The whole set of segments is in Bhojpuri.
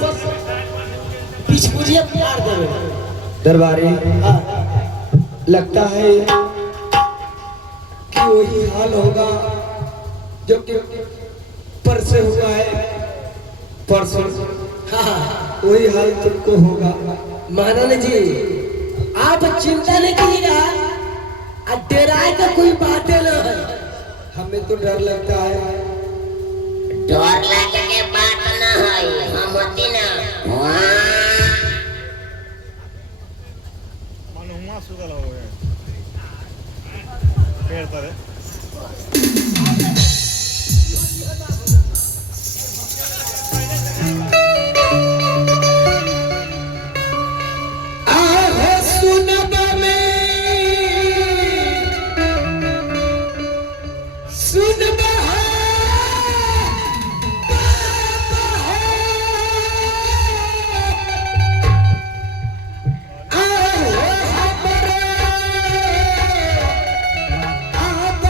बस बीच मुझे मार देवे दरबारी हाँ लगता है कि वही हाल होगा जो कि परसे हुआ है परसों। हाँ वही हाल तुमको होगा। महारानी जी आप चिंता नहीं कीजिएगा डराए का कोई बात न है। हमें तो डर लगता है। डर लगे के बात न है हम होती ना मनुआ सुगल हो गए पेड़ पर आप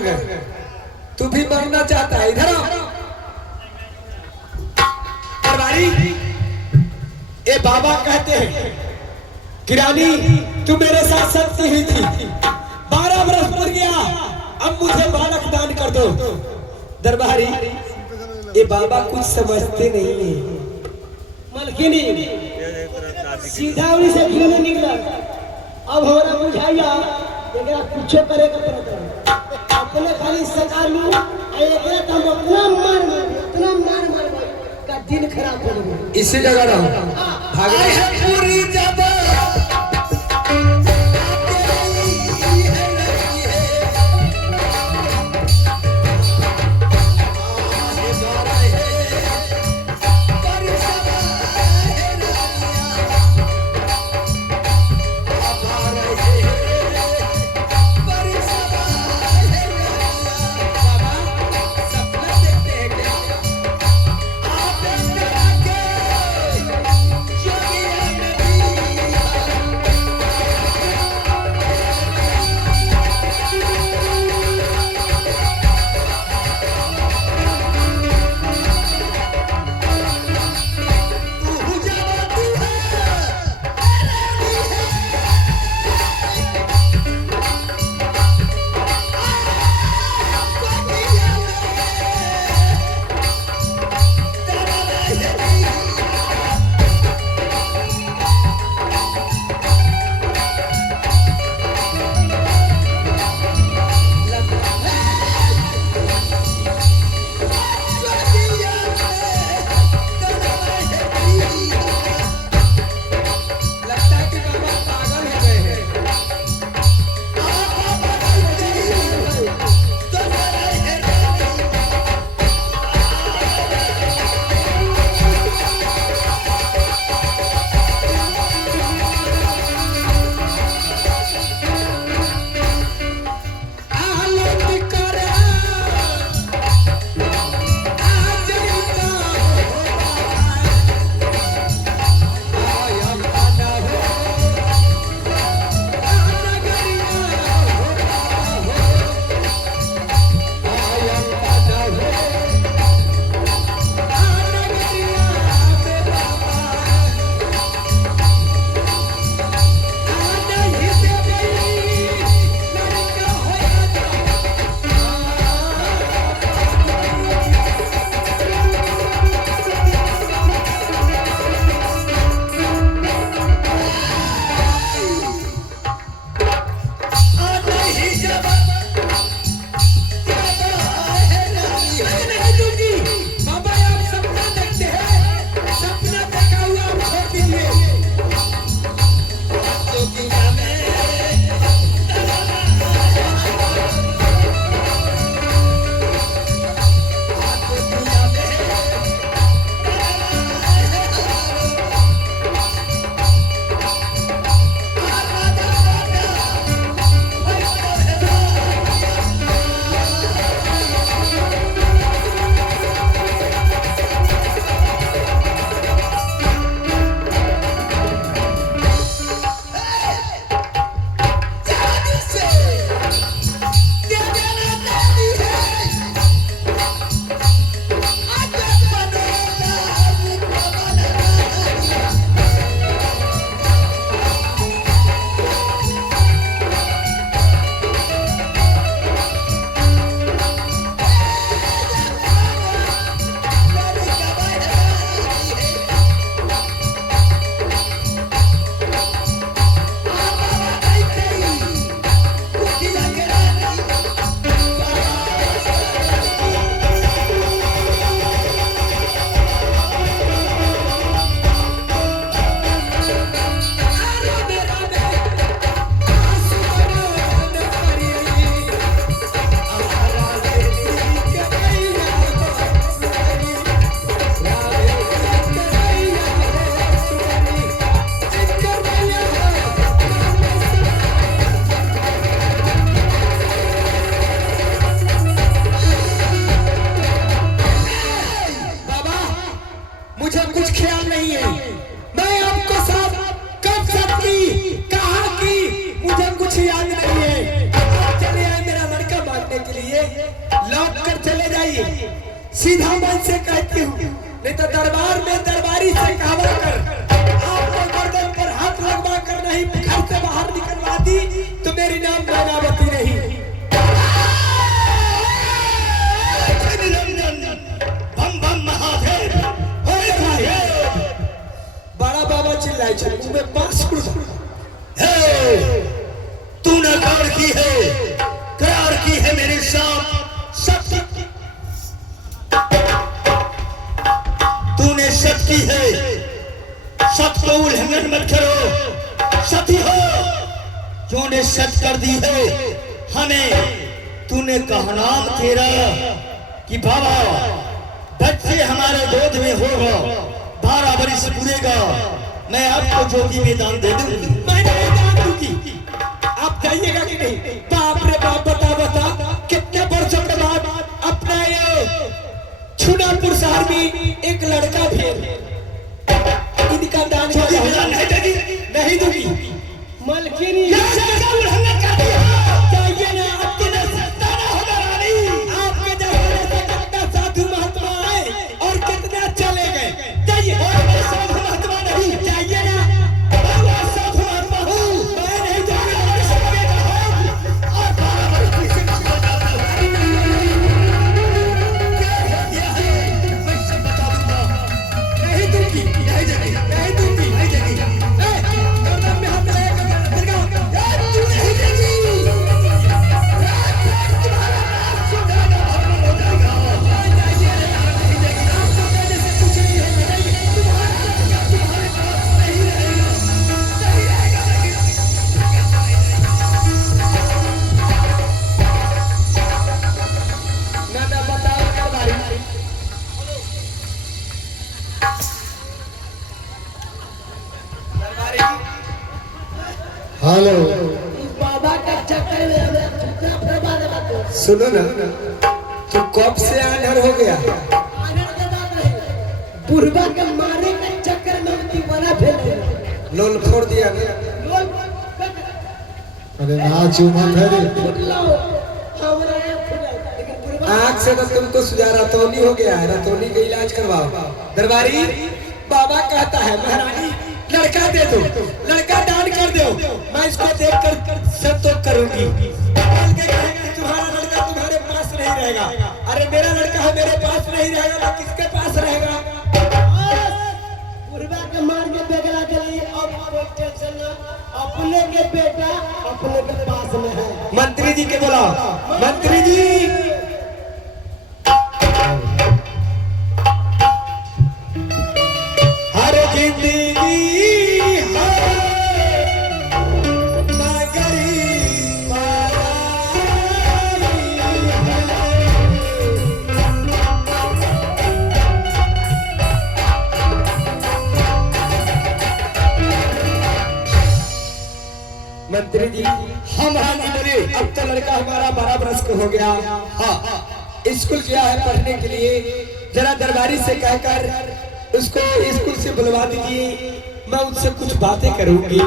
मर गए, तू भी मरना चाहता है, इधर आ। दरबारी, ये बाबा कहते हैं कि रानी तू मेरे साथ सत्य ही थी, 12 बरस मर गया, अब मुझे बालक दान कर दो। दरबारी, ये बाबा कुछ समझते नहीं है। मलकिनी सीधा उन्हीं से क्यों नहीं निकला? अब हमारा बुझाइया एकरा कुछ करे का पड़ता अपने खाली सजा लू एकरा तो हम उतना मार का दिन खराब कर दे। इसी जगह रहो, भागना है पूरी जब सीधा मन से कहती हूँ, नहीं तो दरबार में दरबारी से कहवा कर आपको गर्दन पर हाथ लगवा कर नहीं घर से बाहर निकलवा दी तो मेरी नाम नानावती नहीं। बम बम महादेव। बड़ा बाबा चिल्लाए मुंह में पास तूने करार की है मेरे साथ सत्य, तूने सत्य की है, सत्य को उल्लंघन मत करो। सत्य हो जो ने सत्य कर दी है हमें। तूने कहा नाम तेरा कि बाबा बच्चे हमारे गोद में होगा, 12 वर्ष पूरेगा, मैं आपको जोगी मैदान दे दूंगी। मैं नहीं जान दूंगी, आप जाइएगा कि नहीं? बाप रे बाप, बता कितने वर्षों के बाद अपना ये छुनापुर शहर में एक लड़का भी इनका दान नहीं दूंगी। मलकिनी जाइए ना, आपके आपके जैसे कितना साधु महात्मा आए और कितने चले गए। जाइए, साधु महात्मा नहीं, जाइए ना। साधु महात्मा हूँ मैं, नहीं जाऊंगा। हेलो, इस बाबा का चक्कर में हमें कितना बर्बाद है। सुनो ना, तू कब से आनर हो गया? आनंद के बात नहीं, बुढ़वा के मारे के चक्कर में दीवाना फैल गया। लोल फोड़ दिया ना। अरे नाच उमर है रे। आँख से तो तुमको सुझा रतौनी हो गया है, रतौनी का इलाज करवाओ। दरबारी बाबा कहता है महारानी लड़का दे दो, लड़का दान कर दो, मैं इसको देख कर संतोष करूंगी। बोल के कहेंगे तुम्हारा लड़का तुम्हारे पास नहीं रहेगा। अरे मेरा लड़का है मेरे पास नहीं रहेगा तो किसके पास रहेगा? बुढ़वा के मार के बेगला के लिए अब कोई टेंशन ना, अपने के बेटा अपने के पास में है। मंत्री जी के बोला, मंत्री जी हर जिंदगी मंत्री जी हम बोले अब तो लड़का हमारा 12 वर्ष का हो गया। हाँ, स्कूल गया है पढ़ने के लिए, जरा दरबारी से कहकर उसको स्कूल से बुलवा दीजिए, मैं उससे कुछ बातें करूंगी।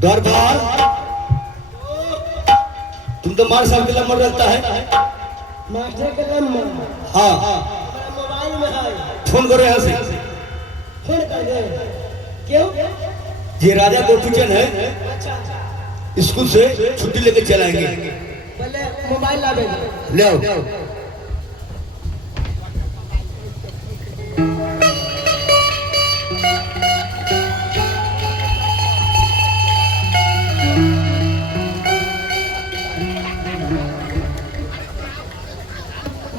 दरबार तुम तो मार साहब के नंबर रहता है। मास्टर के नंबर हाँ, हमारा मोबाइल में है, फोन करो यहाँ से। फोन कर दे। क्यों? ये राजा गोपीचंद है, अच्छा, स्कूल से छुट्टी लेकर चलाएंगे। पहले मोबाइल ला दे। ले आओ।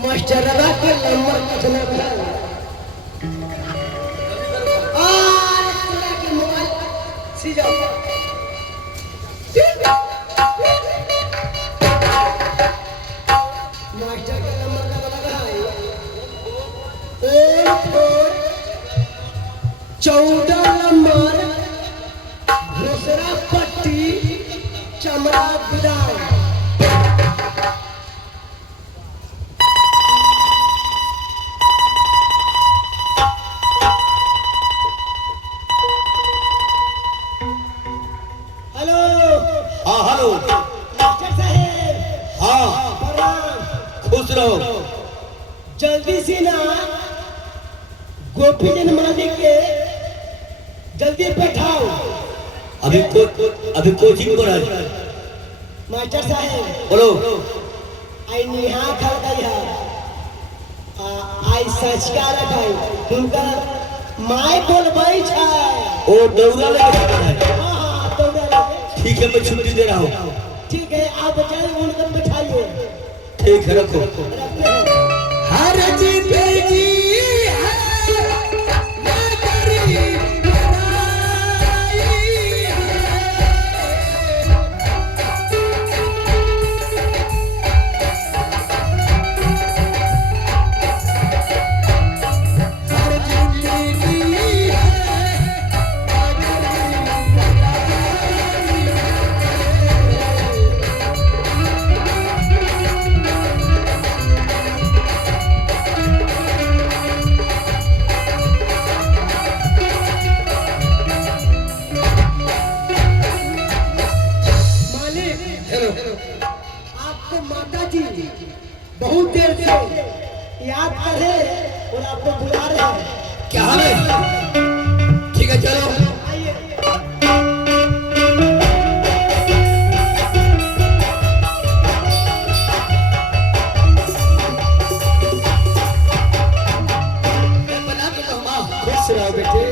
मास्टर के नंबर पूछना था। के मोबाइल सीधा मास्टर के नंबर का पता है 14 नंबर घोसरा पट्टी चमड़ा विदाई। जल्दी से ना गोपी जन मालिक के जल्दी बैठाओ। अभी कोचिंग पर है। मास्टर साहब बोलो। आई निहा खल गई है आई संस्कार गई उनका माय बोलबई छै। ओ दौड़ा लेके जाना है। हां दौड़ा लेके। ठीक है, मैं छुट्टी दे रहा हूँ। ठीक है, आप जाइए उनको बिठाइए। ठीक है, रखो। रखते हैं। हर जिंदगी आपको माता जी बहुत देर से याद कर रहे हैं और आपको बुला रहे हैं। क्या हाल है? ठीक है, चलो। खुश रहो बेटे।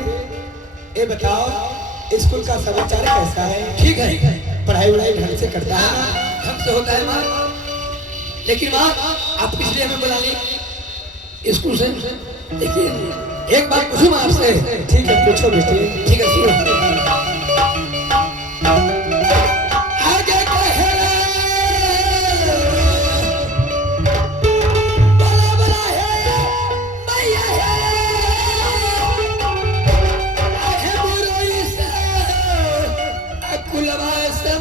ये बताओ स्कूल का समाचार कैसा है? ठीक है, पढ़ाई वढ़ाई ढंग से करता है ना? हमसे होता है माँ। लेकिन माँ, आप इसलिए हमें बुला ली स्कूल से। देखिए, एक बात पूछूं आपसे? ठीक है, पूछो बेटे। ठीक है, सुनो। आगे कहे बड़ा बड़ा है मैया है, आगे बुराई से अकुलवा से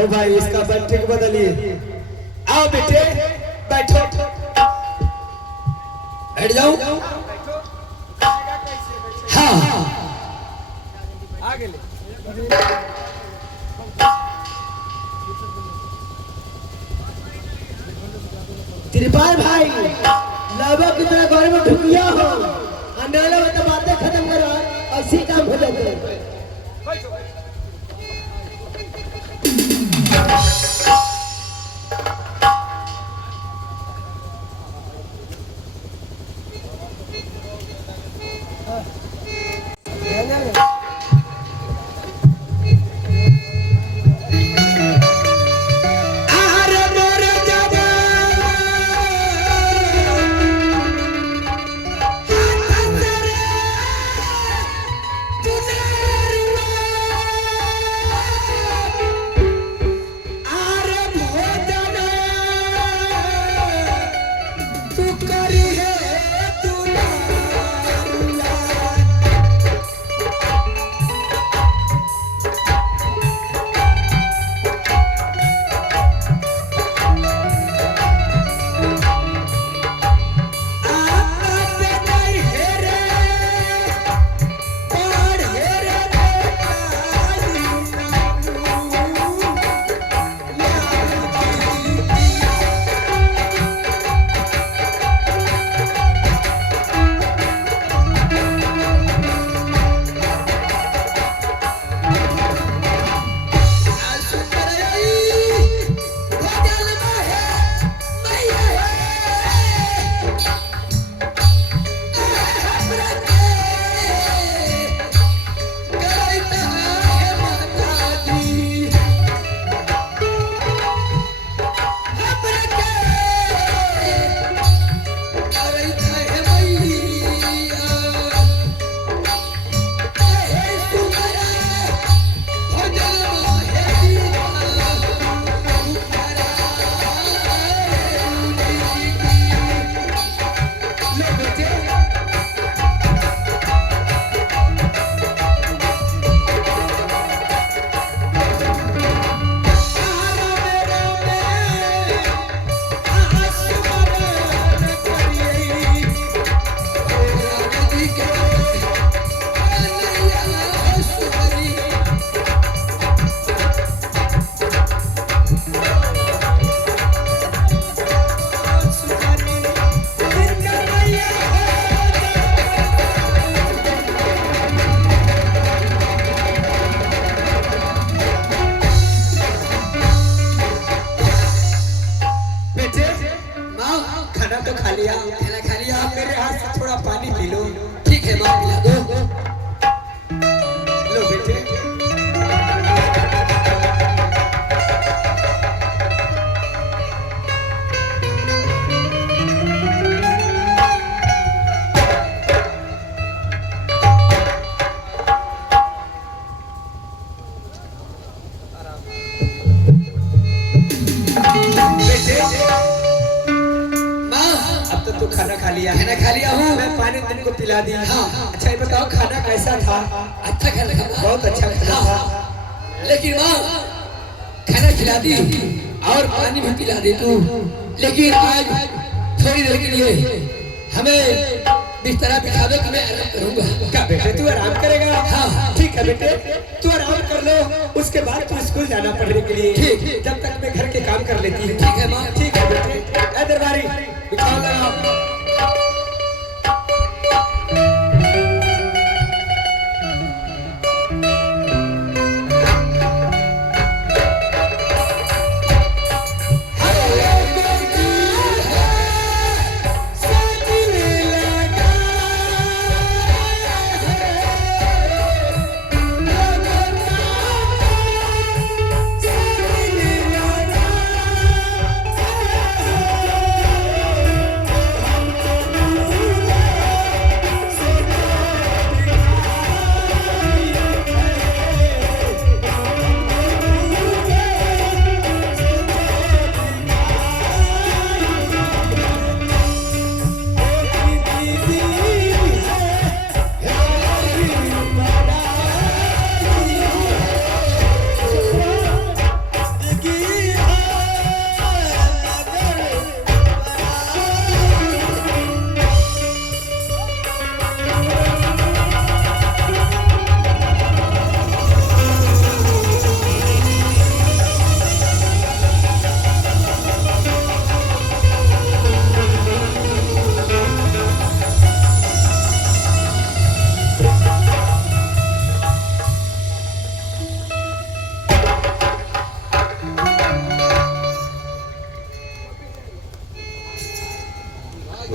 ओ भाई इसका बैठे को बदलिए। आओ बेटे बैठो, बैठ जाओ। हाँ आगे ले। त्रिपाल भाई लवा की तरह घर में ढुकिया हो, अंधेरे में तो बातें खत्म करो, ऐसी काम हो जाते हैं। पिला दी। हाँ। अच्छा ये बताओ खाना कैसा था? अच्छा खाना खाना बहुत अच्छा खाना था। लेकिन माँ खाना खिला दी और पानी भी पिला दी तू, लेकिन आज थोड़ी देर के लिए हमें बिस्तरा बिछा दो कि मैं आराम करूंगा। क्या बेटे तू आराम करेगा? हाँ ठीक है बेटे तू आराम कर लो, उसके बाद तू स्कूल जाना पढ़ने के लिए। ठीक। जब तक मैं घर के काम कर लेती हूँ। ठीक है माँ। ठीक है बेटे। ए दरबारी बिठाओ लगाओ।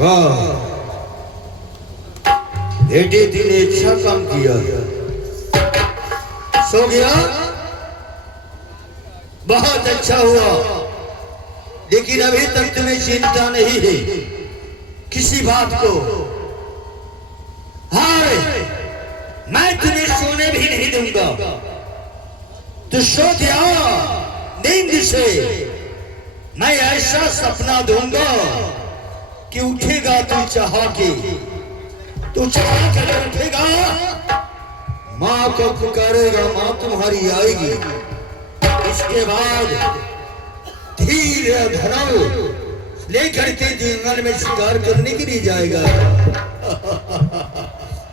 वाह बेटे, तूने अच्छा काम किया। सो गया, बहुत अच्छा हुआ, लेकिन अभी तक तुम्हें चिंता नहीं है किसी बात को। हाय, मैं तुम्हें सोने भी नहीं दूंगा। तो सो गया नींद से, मैं ऐसा सपना दूंगा कि उठेगा तू चाह के, तू चाह के उठेगा, माँ को पुकारेगा, माँ तुम्हारी आएगी। इसके बाद धीरे धड़ाओ लेकर के जंगल में शिकार करने के लिए जाएगा।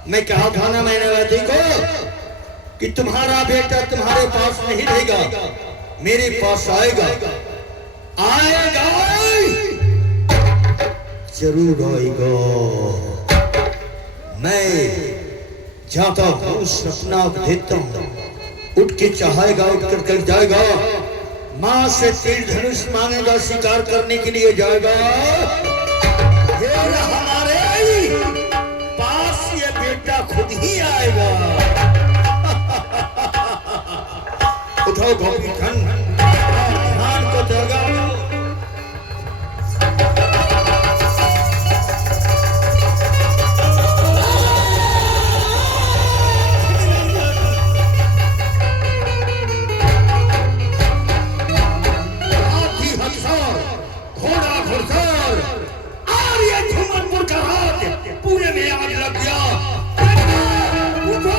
मैं कहा था ना मैंने बेटी को कि तुम्हारा बेटा तुम्हारे पास नहीं रहेगा, मेरे पास आएगा। आएगा, जरूर आएगा। मैं जाता हूँ, सपना देता हूँ, उठ के चाहेगा, उठ कर जाएगा, माँ से तीर धनुष मांगेगा, शिकार करने के लिए जाएगा। ये हमारे पास ये बेटा खुद ही आएगा। उठाओ गोपी धन, ध्यान को जगाओ। पूरे में आग लग गया। उठो,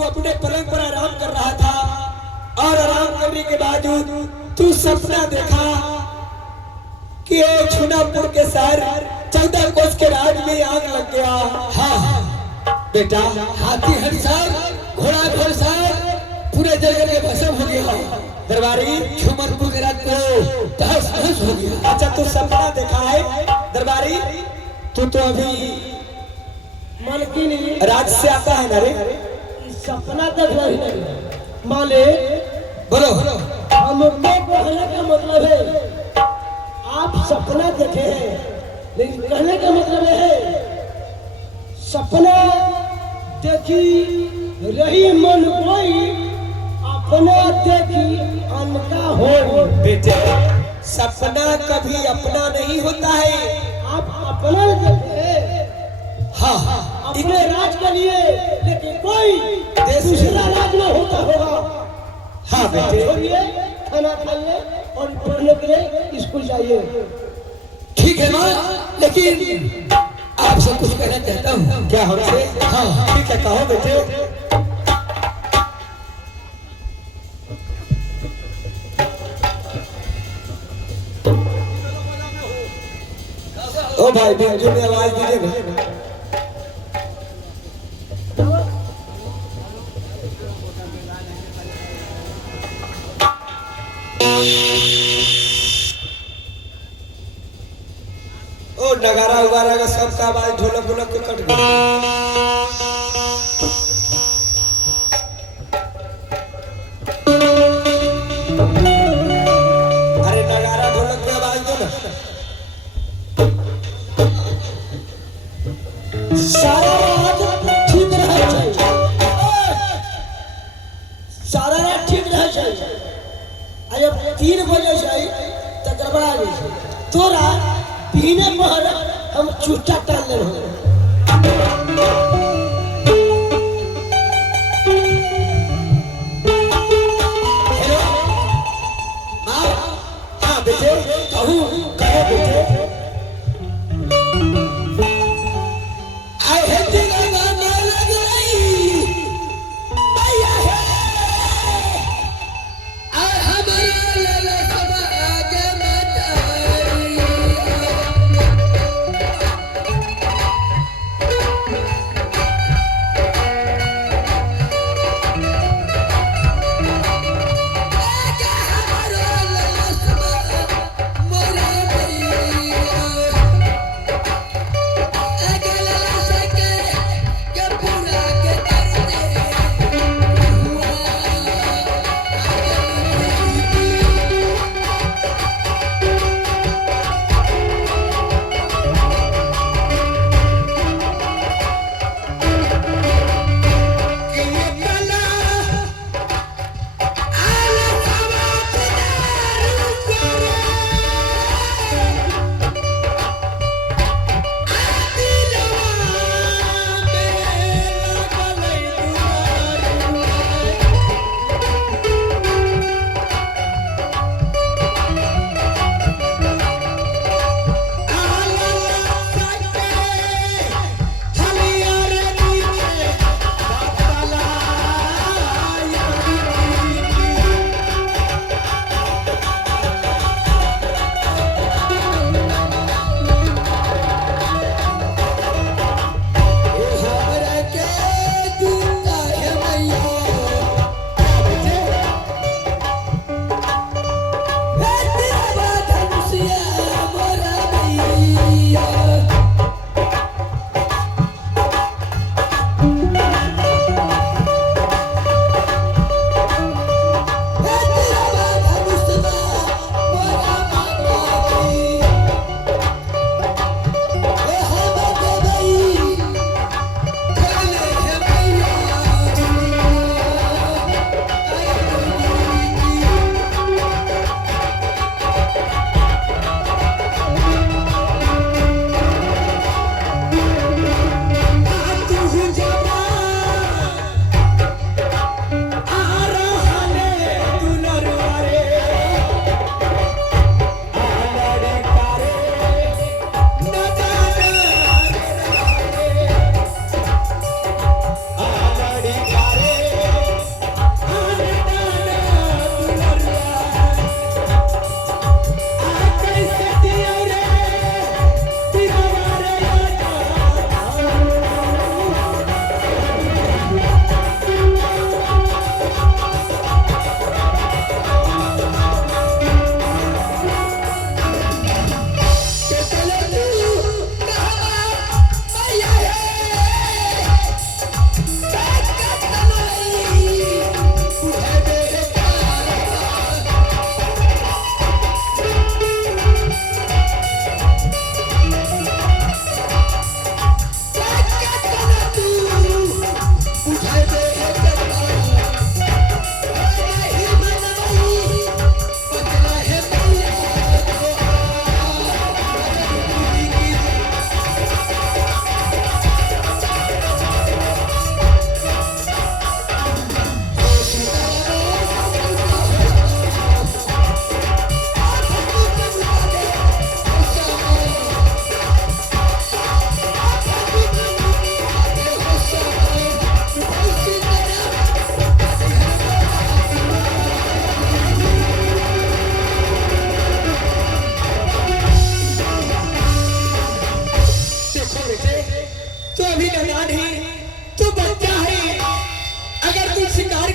तू अपने पलंग पर आराम कर रहा था और आराम करने के बावजूद तू सपना देखा कि एक छुनापुर के शहर 14 कोस के राज में आग लग गया। हाँ बेटा हाथी हंसार घोड़ा घोड़सार पूरे जगह के भस्म हो गया। दरबारी छुमरपुर के रात को तहस नहस हो गया। अच्छा तू सपना देखा है दरबारी? तू तो अभी मालकिन राज से आता है ना रे? सपना देख रही नहीं माले। बोलो हमको कहने का मतलब है आप सपना देखे हैं, लेकिन कहने का मतलब है सपना देखी रही मन कोई, अपना देखी अनका हो। बेटे सपना कभी अपना नहीं होता है। आप अपना देखे हैं हाँ अपने राज के लिए, लेकिन कोई दूसरा राज में होता होगा। हाँ बेटे छोड़िए, खाना खाइए और पढ़ने के लिए स्कूल जाइए। ठीक है माँ, लेकिन आपसे कुछ कहना चाहता हूँ। क्या हमसे? हाँ ठीक है कहो बेटे। ओ भाई बिंजू में आवाज दीजिए ना। ओ नगारा उगारा का सबका आवाज ढोलक वोलक के कट गया। अरे नगारा ढोलक की आवाज दो ना। सारा रात ठीक रहे चाहिए, सारा रात ठीक रहे चाहिए। जब 3 बजे से तो गड़बड़ा गई तोरा पीने पर हम चुट्टा टाल ले रहे। हाँ बेटे कहूँ कहो बेटे। आए हैं तेरा गाना लग रही भैया है और हमारा लला सब आगे मचाई।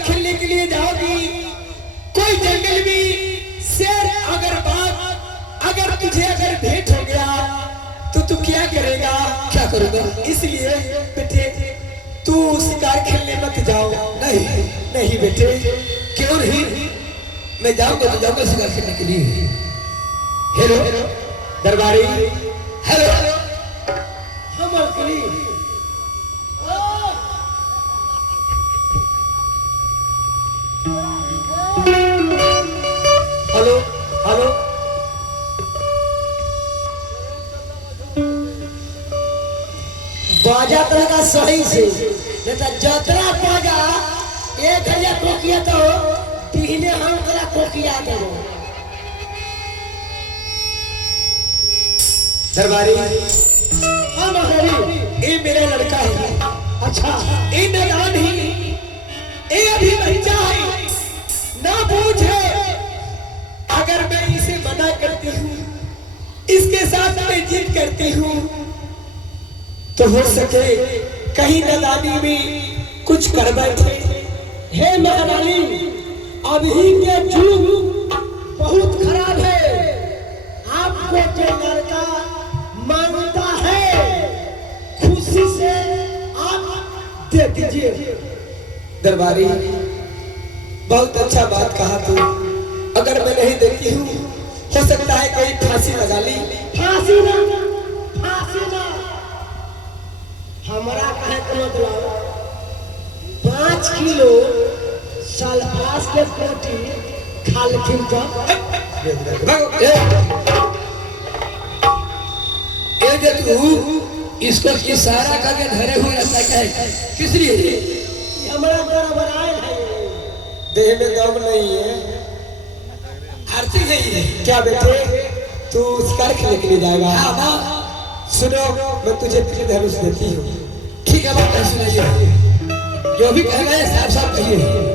खेलने के लिए जाओगी, कोई जंगल में शेर अगर बाघ अगर तुझे अगर भेंट हो गया तो तू क्या करेगा? क्या करूंगा? इसलिए बेटे तू शिकार खेलने मत जाओ। नहीं नहीं बेटे, क्यों नहीं? मैं जाऊंगा तो जाऊंगा शिकार करने के लिए। हेलो दरबारी, हेलो हम अकली हेलो हेलो, बाजा तलका सही से नहीं तो जतरा बाजा एक हजार कोकिया तो पीने हम तोरा कोकिया देबो। दरबारी हम अकली ये मेरा लड़का है। अच्छा ये नादान ही, ये अभी बच्चा है, ना बूझ है। अगर मैं इसे मना करती हूँ, इसके साथ मैं जिद करती हूँ, तो हो सके कहीं नादानी में कुछ कर बैठे। हे महारानी, अभी के युग बहुत खराब है। आपको जो लड़का मांगता है खुशी से आप दे दीजिए। दरबारी बहुत अच्छा बात कहा तू। अगर मैं नहीं देती हूँ, हो सकता है कोई फांसी लगा ली। फांसी ना, फांसी ना, हमारा कहे का मतलब 5 किलो सल्फास के रोटी खा लेकिन तो ये जो तू इसको इशारा करके धरे हुए रहता है, किस लिए? हमारा बराबर आए है। देह में दम नहीं है, आरती नहीं है। क्या बेटे तू शिकार खेलने के लिए जाएगा? हाँ माँ, सुनो, मैं तुझे तीर धनुष देती हूँ। ठीक है बात है, सुनाइए। जो भी कहना है साफ साफ कहिए।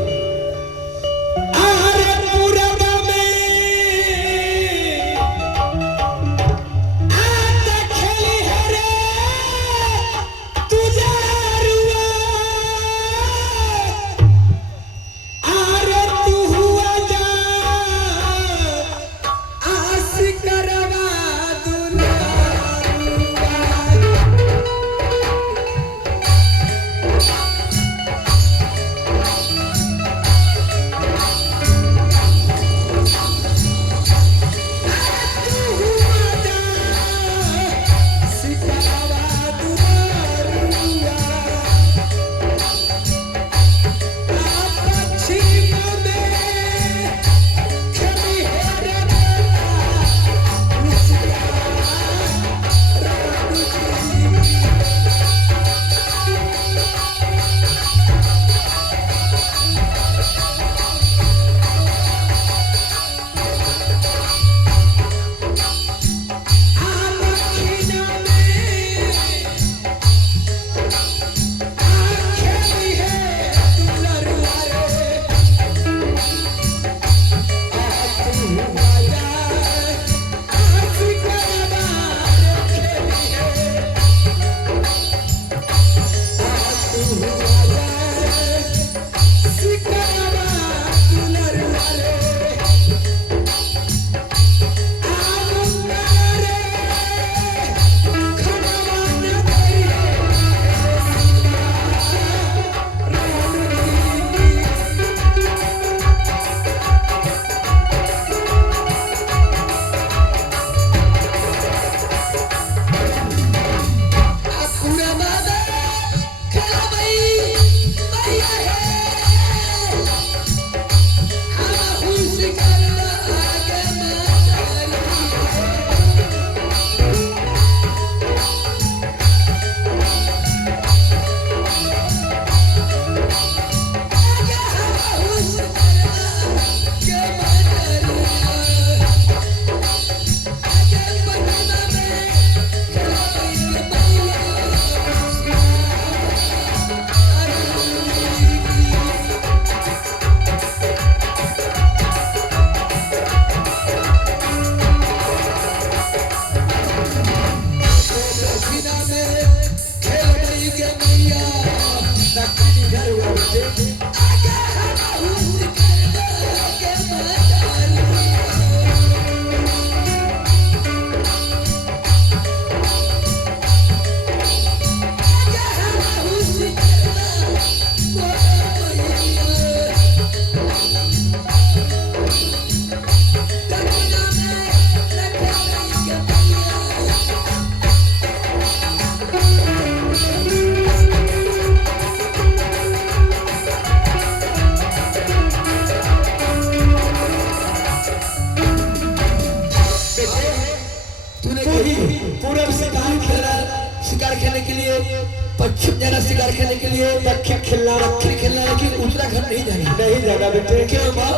जाना शिकार खेलने के लिए, दक्षिण खेलना लेकिन उत्तराखंड नहीं जाना। नहीं जाना बेटे। क्यों माँ?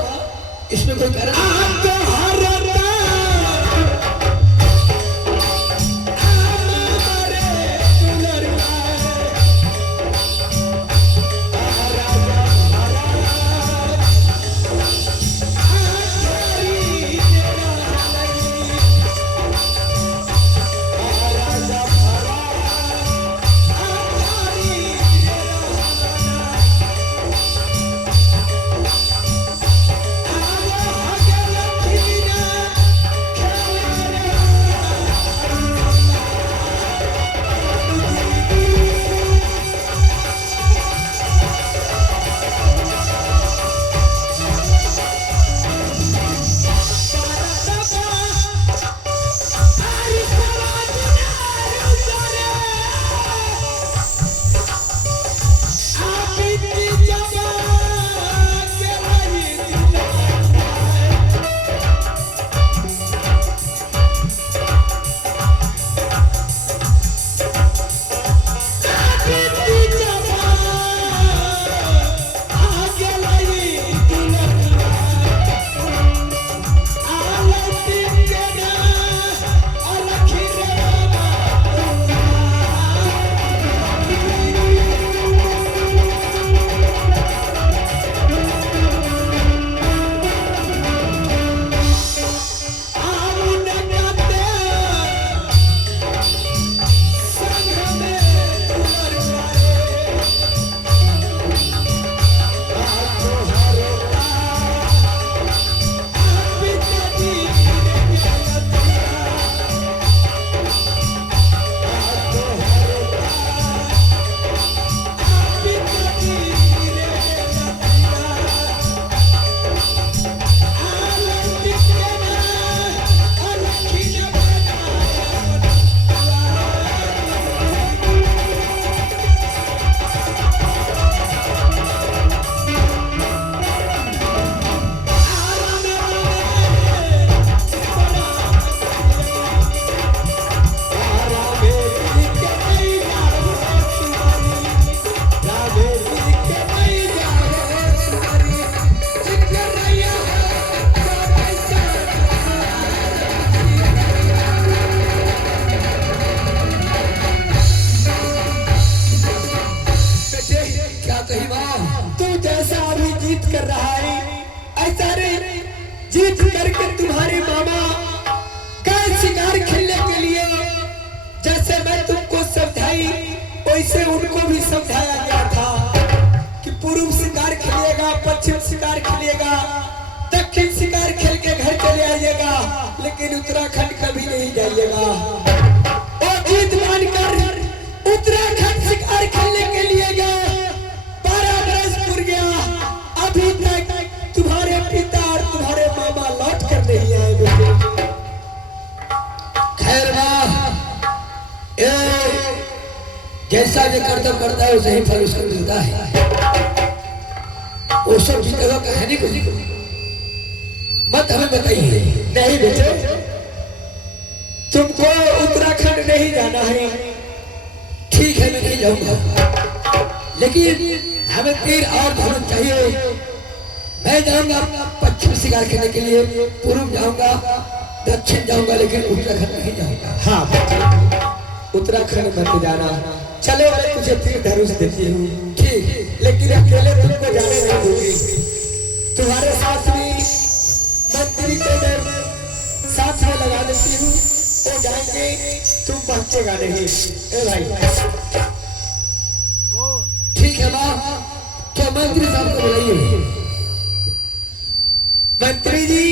इसमें कोई कारण? वैसे उनको भी समझाया गया था कि पूर्व शिकार खेलिएगा, पश्चिम शिकार खेलिएगा, दक्षिण शिकार खेल के घर चले आइएगा, लेकिन उत्तराखंड कभी नहीं जाइएगा। और जीत मानकर उत्तराखंड शिकार खेलने के लिए गए, 12 बरस पूर गया, अभी तक तुम्हारे पिता और तुम्हारे मामा लौट कर नहीं आए बेटे। खैर जैसा जो कर्तव्य करता है वैसे ही फल उसको मिलता है। वो सब जगह कहानी को मत हमें बताइए। नहीं बेटे, तुमको उत्तराखंड नहीं जाना है। ठीक है, मैं नहीं जाऊंगा, लेकिन हमें तीर और धनुष चाहिए। मैं जाऊंगा पश्चिम शिकार करने के लिए, पूर्व जाऊंगा, दक्षिण जाऊंगा, लेकिन उत्तराखंड नहीं जाऊंगा। हाँ, उत्तराखंड मत जाना। चलो मैं तुझे तीर धनुष देती हूँ, ठीक, लेकिन अकेले तुमको जाने नहीं दूंगी। तुम्हारे साथ भी मंत्री को मैं साथ में लगा देती हूँ, वो जाएंगे, तुम बचेगा नहीं। ए भाई ठीक है माँ, तो मंत्री साहब को बुलाइए। मंत्री जी,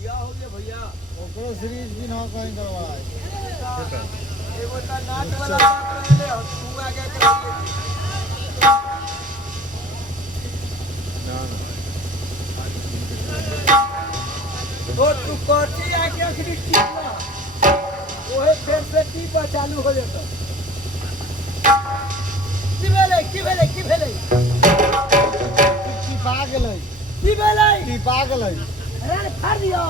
क्या हो गया भैया? ओकरो सीरीज भी ना कहीं करवाए। एगो ता नाट वाला बात रहले हो, तू आगे कर। तो तू करती आके आखिरी टीपा ओहे फिर से टीपा चालू हो जाता। की भेलै की भेलै की भेलै टिपा गेलै की भेलै टिपा गेलै। अरे फाड़ दियो